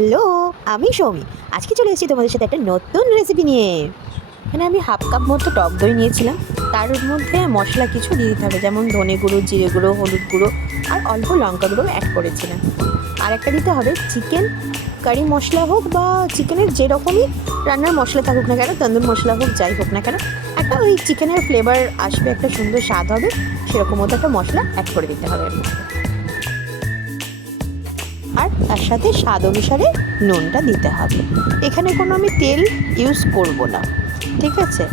Hello, আমি সৌমি। আজকে চলে এসেছি তোমাদের সাথে একটা নতুন রেসিপি নিয়ে। এখানে আমি হাফ কাপ মতো টক দই নিয়েছিলাম। তার মধ্যে মশলা কিছু দিয়ে দিতে হবে, যেমন ধনে গুঁড়ো, জিরে গুঁড়ো, হলুদ গুঁড়ো আর অল্প লঙ্কা গুঁড়ো অ্যাড করেছিলাম। আর একটা দিতে হবে চিকেন কারি মশলা হোক বা চিকেনের যেরকমই রান্নার মশলা থাকুক না কেন, তন্দুর মশলা হোক, যাই হোক না কেন, একটা ওই চিকেনের ফ্লেভার আসবে, একটা সুন্দর স্বাদ হবে, সেরকম মতো একটা মশলা অ্যাড করে দিতে হবে এর মধ্যে। আর তার সাথে স্বাদ অনুসারে নুনটা দিতে হবে। এখানে কোনো আমি তেল ইউজ করব না, ঠিক আছে?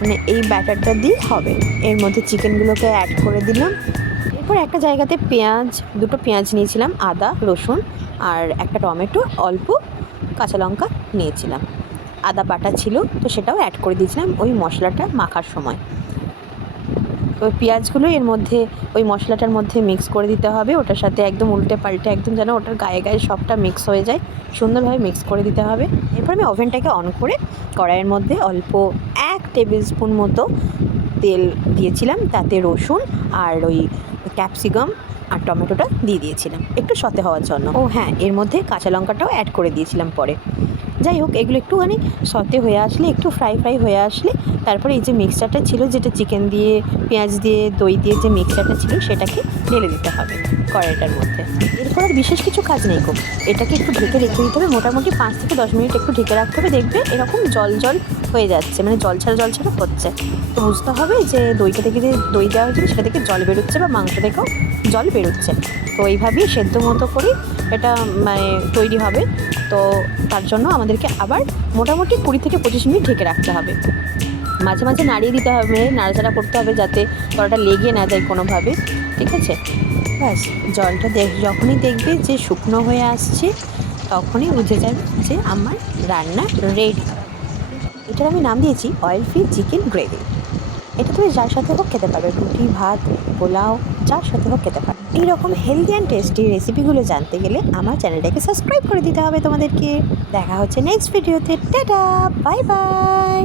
মানে এই ব্যাটারটা দিয়ে হবে। এর মধ্যে চিকেনগুলোকে অ্যাড করে দিলাম। এরপর একটা জায়গাতে দুটো পেঁয়াজ নিয়েছিলাম, আদা রসুন আর একটা টমেটো, অল্প কাঁচা লঙ্কা নিয়েছিলাম, আদা বাটা ছিল, তো সেটাও অ্যাড করে দিয়েছিলাম ওই মশলাটা মাখার সময়। ওই পেঁয়াজগুলো এর মধ্যে ওই মশলাটার মধ্যে মিক্স করে দিতে হবে, ওটার সাথে একদম উল্টে পাল্টে একদম যেন ওটার গায়ে গায়ে সবটা মিক্স হয়ে যায়, সুন্দরভাবে মিক্স করে দিতে হবে। এরপর আমি ওভেনটাকে অন করে কড়াইয়ের মধ্যে অল্প 1 টেবিল স্পুন মতো তেল দিয়েছিলাম, তাতে রসুন আর ওই ক্যাপসিকাম আর টমেটোটা দিয়ে দিয়েছিলাম একটু সতে হওয়ার জন্য। ও হ্যাঁ, এর মধ্যে কাঁচা লঙ্কাটাও অ্যাড করে দিয়েছিলাম পরে। যাই হোক, এগুলো একটুখানি সতে হয়ে আসলে, একটু ফ্রাই হয়ে আসলে, তারপরে এই যে মিক্সচারটা ছিল, যেটা চিকেন দিয়ে পেঁয়াজ দিয়ে দই দিয়ে যে মিক্সচারটা ছিল, সেটাকে ঢেলে দিতে হবে কড়াইটার মধ্যে। এরপর আর বিশেষ কিছু কাজ নেই গো, এটাকে একটু ঢেকে রেখে দিতে হবে, মোটামুটি 5 থেকে 10 মিনিট একটু ঢেকে রাখতে হবে। দেখবে এরকম জল জল হয়ে যাচ্ছে, মানে জল ছাড়া হচ্ছে, তো বুঝতে হবে যে দইটা থেকে যে দই দেওয়া হয়েছিল সেটা থেকে জল বেরোচ্ছে বা মাংস থেকেও জল বেরোচ্ছে। তো এইভাবেই সেদ্ধ মতো করে এটা মানে তৈরি হবে। তো তার জন্য আমাদেরকে আবার মোটামুটি 20 থেকে 25 মিনিট ঢেকে রাখতে হবে। মাঝে মাঝে নাড়িয়ে দিতে হবে, নাড়াচাড়া করতে হবে যাতে তলাটা লেগে না যায় কোনোভাবে, ঠিক আছে? ব্যাস, জলটা যখনই দেখবে যে শুকনো হয়ে আসছে, তখনই বুঝে যাবে যে আমার রান্না রেডি। এটার আমি নাম দিয়েছি অয়েল ফ্রি চিকেন গ্রেভি। এটা তুমি যার সাথে হোক খেতে পারবে, রুটি, ভাত, পোলাও, যার সাথে হোক খেতে পারবে। এইরকম হেলদি অ্যান্ড টেস্টি রেসিপিগুলো জানতে গেলে আমার চ্যানেলটাকে সাবস্ক্রাইব করে দিতে হবে তোমাদেরকে। দেখা হচ্ছে নেক্সট ভিডিওতে। Tata, bye bye.